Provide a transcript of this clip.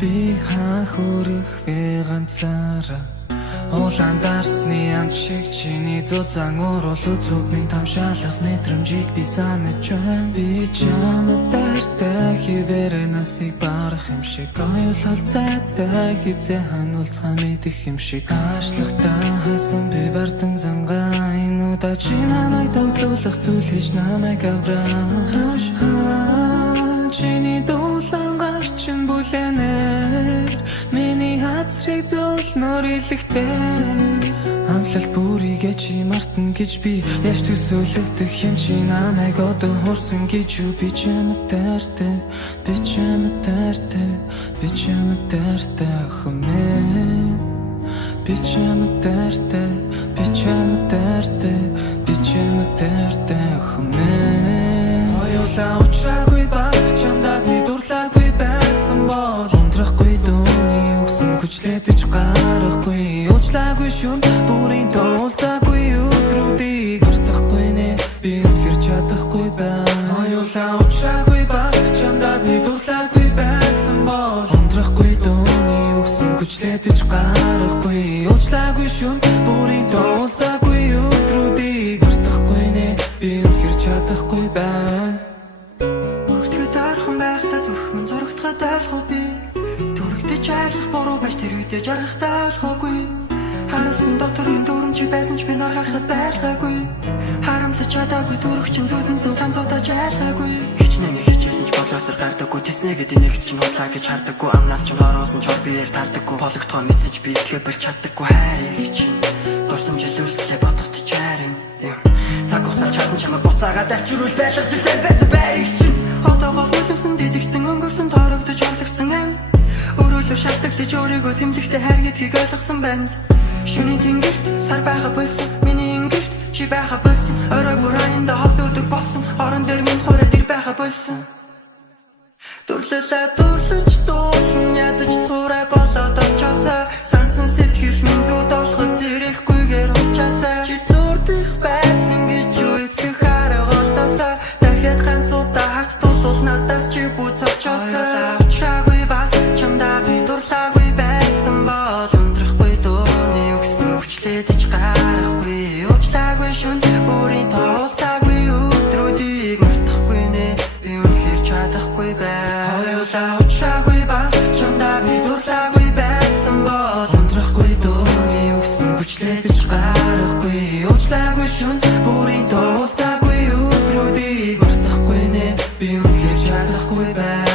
Би хөрөх вэ ганцаараа Улаан дарсны амт шиг чиний зузаан уруул үзүүг минь тамшаалах мэдрэмжийг би санаж байна. Би чамд дайртай хിവэрэ насыг барах юм шиг оюулал цайтай хизээ хануулцгаа мэдэх юм шиг аашлахтаа хасан би бардан зангаа энэ удаа чи намайг тоглуулах зүйл хийж намайг авраа чиний дуулан гарчин бүлэнээр миний хацрыг зөөлнөр илэгтэй амлал бүрийгээ чи мартна гэж би яш төсөөлөгдөх юм чи намайг одоо хурсан гэж юу би чамд дайртай би чамд дайртай би чамд дайртай хэмээ би чамд дайртай би чамд дайртай би чамд дайртай хэмээ оюулаа учраагүй ба чамдаа би дурлаагүй байсан бол ундрахгүй дууны өгсөн хүчлээдэж гарахгүй уучлаагүй шүн бүрийн тоолцаагүй өдрүүдийг мартахгүй нэ би үнэхэр чадахгүй байна оюулаа учраагүй ба чамдаа би дурлаагүй байсан бол ундрахгүй дууны өгсөн хүчлээдэж гарахгүй уучлаагүй шүн бүрийн тоолцаагүй өдрүүдийг мартахгүй нэ би үнэхэр чадахгүй байна Чарлах бороо баш тэр үедээ жаргахтаа болохгүй Харасан доктор минь дүрмжи байсан ч би нар харахад байлгаагүй Харамлаж чадаагүй дүрх чин зүудэнд нь ганцуудаж айлгаагүй Хичнээн хичээсэн ч бодлоосор гардаггүй Тэснэ гэдэг нэгт чинь худлаа гэж хардаггүй Амнаас ч ороосон ч ор биеэр тардаггүй Бологтгоо мэдсэн ч би итгэе бэл чаддаггүй хайрыг чинь Дурсамжилүүлтлээ бодохтож хайрын Цаг хугацаа чадан чамаа буцаагаад авчирүүл байлгаж илээ байсан байрыг чинь Одоо гол үлэмсэн дидэгцэн өнгөрсөн тоорогдож орлогцсон аим Өөрөөлөөр шалтгаалж өөрийгөө зэмлэхтэй хайр гэдгийг ойлгосон байна Шөнийн тэнгэрт сар байха болсон миний ингэрт чи байха болсон Орой бүр аянда хавцуудаг болсон Орон дээр минь хуурай дэр байха болсон Дурлалаа дурлаж дуулан ядаж цурай болоод очоосаа Сансан сэтгэл минь зүуд олоход зэрэхгүйгээр учаасаа Чи зурдах байсан гэж юу итгэх арга олдоосаа Дахиад ганцуудаа хагц тулуул надаас чи бүц очоосаа Учраагүй бас чамдаа би дурлаагүй байсан бол Ундрахгүй дууны өгсөн хүчлээдэж гарахгүй Уучлаагүй шүн бүрийн тоолцаагүй өдрүүдийг мартахгүй нэ би үнэхээр чадахгүй бай Оюулаа учраагүй бас чамдаа би дурлаагүй байсан бол Ундрахгүй дууны өгсөн хүчлээдэж гарахгүй Уучлаагүй шүн бүрийн тоолцаагүй өдрүүдийг мартахгүй нэ би үнэхээр чадахгүй бай